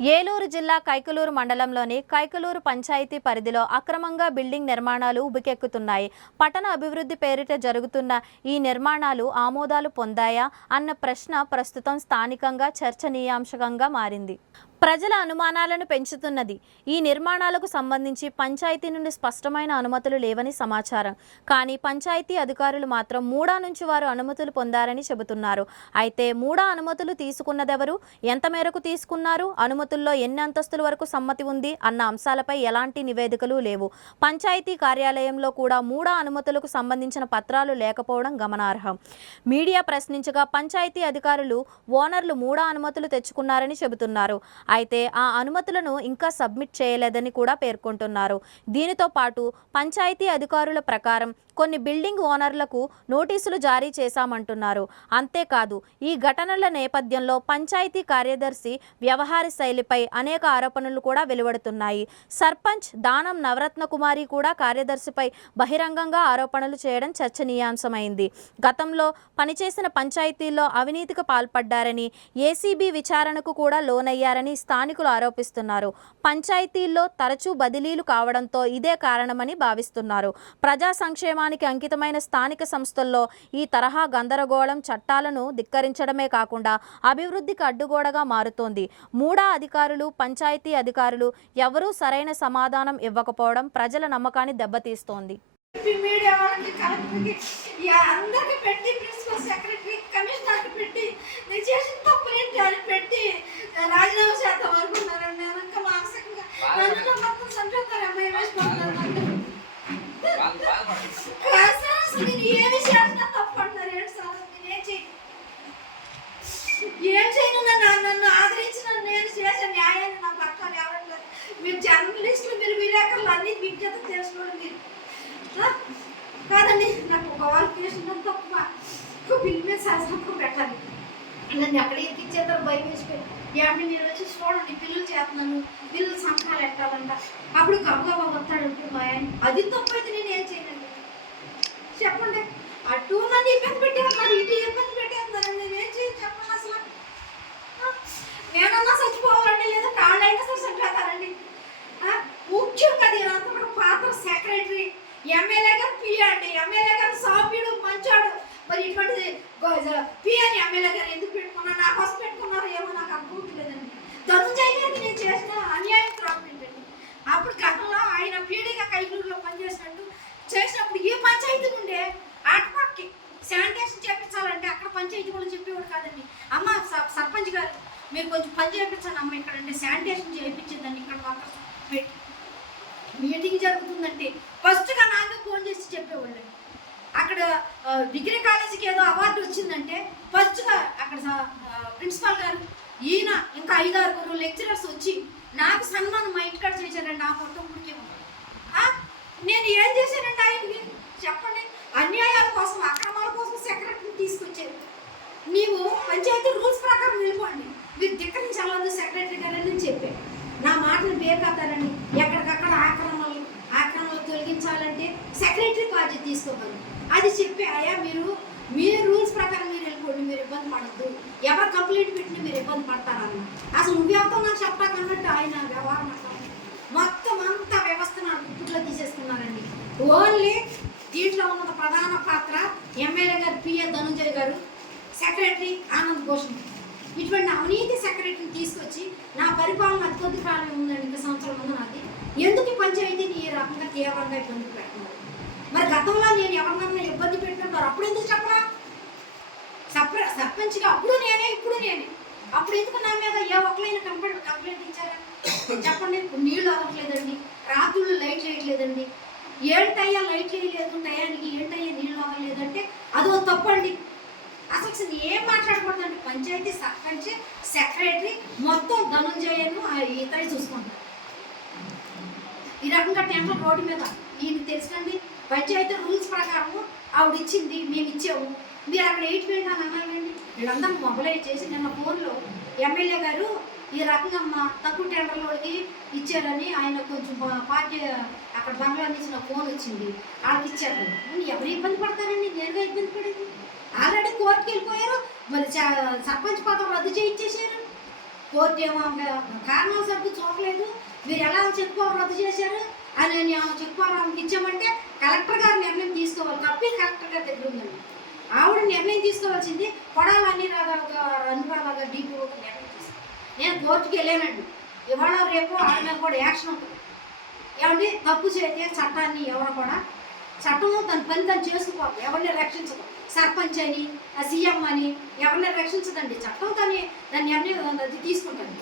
ఏలూరు జిల్లా కైకలూరు మండలంలోని కైకలూరు పంచాయతీ పరిధిలో అక్రమంగా బిల్డింగ్ నిర్మాణాలు ఉబికెక్కుతున్నాయి. పట్టణ అభివృద్ధి పేరిట జరుగుతున్న ఈ నిర్మాణాలు ఆమోదాలు పొందాయా అన్న ప్రశ్న ప్రస్తుతం స్థానికంగా చర్చనీయాంశంగా మారింది. ప్రజల అనుమానాలను పెంచుతున్నది. ఈ నిర్మాణాలకు సంబంధించి పంచాయతీ నుండి స్పష్టమైన అనుమతులు లేవని సమాచారం. కానీ పంచాయతీ అధికారులు మాత్రం మూడా నుంచి వారు అనుమతులు పొందారని చెబుతున్నారు. అయితే మూడా అనుమతులు తీసుకున్నదెవరు, ఎంత మేరకు తీసుకున్నారు, అనుమతుల్లో ఎన్ని అంతస్తుల వరకు సమ్మతి ఉంది అన్న అంశాలపై ఎలాంటి నివేదికలు లేవు. పంచాయతీ కార్యాలయంలో కూడా మూడా అనుమతులకు సంబంధించిన పత్రాలు లేకపోవడం గమనార్హం. మీడియా ప్రశ్నించగా పంచాయతీ అధికారులు ఓనర్లు మూడా అనుమతులు తెచ్చుకున్నారని చెబుతున్నారు. అయితే ఆ అనుమతులను ఇంకా సబ్మిట్ చేయలేదని కూడా పేర్కొంటున్నారు. దీనితో పాటు పంచాయతీ అధికారుల ప్రకారం కొన్ని బిల్డింగ్ ఓనర్లకు నోటీసులు జారీ చేశామంటున్నారు. అంతేకాదు ఈ ఘటనల నేపథ్యంలో పంచాయతీ కార్యదర్శి వ్యవహార శైలిపై అనేక ఆరోపణలు కూడా వెలువడుతున్నాయి. సర్పంచ్ దానం నవరత్న కుమారి కూడా కార్యదర్శిపై బహిరంగంగా ఆరోపణలు చేయడం చర్చనీయాంశమైంది. గతంలో పనిచేసిన పంచాయతీల్లో అవినీతికి పాల్పడ్డారని, ఏసీబీ విచారణకు కూడా లోనయ్యారని స్థానికులు ఆరోపిస్తున్నారు. పంచాయతీల్లో తరచూ బదిలీలు కావడంతో ఇదే కారణమని భావిస్తున్నారు. ప్రజా సంక్షేమానికి అంకితమైన స్థానిక సంస్థల్లో ఈ తరహా గందరగోళం చట్టాలను ధిక్కరించడమే కాకుండా అభివృద్ధికి అడ్డుగోడగా మారుతోంది. మూడా అధికారులు, పంచాయతీ అధికారులు ఎవరూ సరైన సమాధానం ఇవ్వకపోవడం ప్రజల నమ్మకాన్ని దెబ్బతీస్తోంది. రాజీనామా చేద్దాం అనుకున్నారండి. నేను ఇంకా మానసికంగా నన్ను మొత్తం చంపేస్తారు. అమ్మాయి నేను ఏమి చేసినా తప్పు అంటున్నారు. ఏంటి సార్ ఏం చేయను నన్ను ఆదరించిన నేను చేసే న్యాయాన్ని నా పట్టాలు ఎవరు మీరు జర్నలిస్టులు, మీరు విలేకరులు అన్ని విజ్ఞత తెలుసుకోవడం మీరు కాదండి. నాకు ఒక క్వాలిఫికేషన్ తప్పు బిల్లు మీద శాసనం పెట్టాలి. నన్ను ఎక్కడ ఎక్కించేస్తారు భయం వేసిపోయి ఏమని నేను వచ్చి చూడండి పిల్లలు చేస్తున్నాను, పిల్లలు సంతకాలు ఎట్టాలంట. అప్పుడు గబగబా వస్తాడు అంటున్నాయి. అది తప్పు అయితే నేను ఏం చేయనండి చెప్పండి. అటు నన్ను ఇబ్బంది పెట్టేస్తున్నారు, ఇటు ఇబ్బంది పెట్టేస్తున్నారండి. నేనేం చేయను చెప్పండి. అసలు నేనన్నా చచ్చిపోవాలండి, లేదా కాళ్ళైనా సరే చంపేస్తారండి. ముఖ్యంగా దీనంతా కూడా పాత్ర సెక్రటరీ, ఎమ్మెల్యే గారు పిఏ అండి. ఎమ్మెల్యే గారు సాఫ్యుడు, మంచాడు. మరి ఇటువంటిది పిఏని ఎమ్మెల్యే గారు ఎందుకు పెట్టుకున్నారు, నా కోసం పెట్టుకున్నారు ఏమో నాకు అనుకోవట్లేదండి. ధనుంజయ్ గారికి నేను చేసిన అన్యాయం ఏంటండి. అప్పుడు గతంలో ఆయన పీడీగా కైకలూరులో పనిచేసినట్టు చేసినప్పుడు ఈ పంచాయతీ నుండే ఆటపాక్కి శానిటేషన్ చేయించాలంటే అక్కడ పంచాయతీ కూడా చెప్పేవాడు కాదండి. అమ్మ సర్పంచ్ గారు మీరు కొంచెం పని చేయించాను అమ్మ, ఇక్కడ అంటే శానిటేషన్ చేయించిందండి. ఇక్కడ వర్కర్స్ మీటింగ్ జరుగుతుందంటే ఫస్ట్గా నాకే ఫోన్ చేసి చెప్పేవాళ్ళు. అక్కడ డిగ్రీ కాలేజీకి ఏదో అవార్డు వచ్చిందంటే ఫస్ట్గా అక్కడ ప్రిన్సిపాల్ గారు, ఈయన ఇంకా 5-6 లెక్చరర్స్ వచ్చి నాకు సన్మానం మా ఇంటికాడ చేశారండి. ఆ కుటుంబానికి నేను ఏం చేశానండి ఆయనకి చెప్పండి. అన్యాయాల కోసం, అక్రమాల కోసం సెక్రటరీని తీసుకొచ్చారు. నీవు పంచాయతీ రూల్స్ ప్రకారం వెళ్ళిపోండి, మీరు ధిక్కరించాలని సెక్రటరీ గారని చెప్పారు. నా మాటను బేకాతారని ఎక్కడికక్కడ ఆక్రమణలు తొలగించాలంటే సెక్రటరీ బాధ్యత తీసుకోవాలి. అది చెప్పి అయ్యా మీరు రూల్స్ ప్రకారం మీరు వెళ్ళిపోండి, మీరు ఇబ్బంది పడద్దు, ఎవరు కంప్లైంట్ పెట్టినా మీరు ఇబ్బంది పడతారన్న. అసలు నువ్వెవతో నాకు చెప్పాకన్నట్టు ఆయన వ్యవహారం మొత్తం అంతా వ్యవస్థను గుర్తులో తీసేస్తున్నారండి. ఓన్లీ దీంట్లో ఉన్న ప్రధాన పాత్ర ఎమ్మెల్యే గారు పిఏ ధనుంజయ్ గారు, సెక్రటరీ ఆనంద్ భూషణ్. ఇటువంటి అవినీతి సెక్రటరీని తీసుకొచ్చి నా పరిపాలన అత్యధిక కాలం ఉందండి, ఇంకా సంవత్సరం ముందు నాది. ఎందుకు పంచాయతీని ఈ రకంగా తీవ్రంగా ఇబ్బంది పెడుతున్నారు? మరి గతంలో నేను ఎవరినన్నా ఇబ్బంది పెట్టుకుంటారు, అప్పుడు ఎందుకు చెప్పరా? సర్పంచ్గా అప్పుడు నేనే, ఇప్పుడు నేనే. అప్పుడు ఎందుకు నా మీద ఏ ఒక్కలైనా కంప్లైంట్ ఇచ్చారా చెప్పండి. నీళ్ళు అవ్వట్లేదండి, రాత్రులు లైట్లు వేయట్లేదండి, ఏంటయ్యా లైట్లు వేయలేదు టయానికి, ఏంటయ్యా నీళ్ళు అవ్వలేదంటే అదో తప్పండి. అసలు ఏం మాట్లాడకూడదండి. పంచాయతీ సర్పంచ్, సెక్రటరీ మొత్తం ధనుంజయను ఇతరే చూసుకుంటారు. ఈ రకంగా టెంపర్ రోడ్డు మీద ఈయన తెలుసండి. పంచాయతీ రూల్స్ ప్రకారము ఆవిడ ఇచ్చింది, మేము ఇచ్చాము, మీరు అక్కడ 8 వేలు అని అన్నారండి. వీళ్ళందరూ మొబైల్ చేసి నిన్న ఫోన్లో ఎమ్మెల్యే గారు ఈ రకంగా తక్కువ టెండర్లోకి ఇచ్చారని ఆయన కొంచెం పార్టీ అక్కడ బంగ్లా నుంచి నా ఫోన్ వచ్చింది, వాళ్ళకి ఇచ్చారు. ఎవరు ఇబ్బంది పడతారండి? నేరుగా ఇబ్బంది పడింది. ఆల్రెడీ కోర్టుకి వెళ్ళిపోయారు, మరి సర్పంచ్ పదం రద్దు చేయించేసారు. కోర్టు ఏమో కారణం సర్దు చూడలేదు, మీరు ఎలా చెప్పుకోవడం రద్దు చేశారు అని చెప్పుకోవడం ఆమెకి ఇచ్చామంటే కలెక్టర్ గారు నిర్ణయం తీసుకోవాలి. తప్పి కలెక్టర్ గారి దగ్గర ఉందండి. ఆవిడ నిర్ణయం తీసుకోవాల్సింది కొడాలి అనురాధ డీపీ నిర్ణయం తీసుకోవాలి. నేను కోర్టుకి వెళ్ళానండి. ఇవాళ రేపు ఆడ మీద కూడా యాక్షన్ ఉంటుంది. ఏమంటే తప్పు చేస్తే చట్టాన్ని ఎవరు కూడా చట్టం దాని పని దాన్ని చేసుకుపోతుంది. ఎవరిని రక్షించదు. సర్పంచ్ అని సీఎం అని ఎవరిని రక్షించదండి. చట్టం దాన్ని నిర్ణయం తీసుకుంటుంది.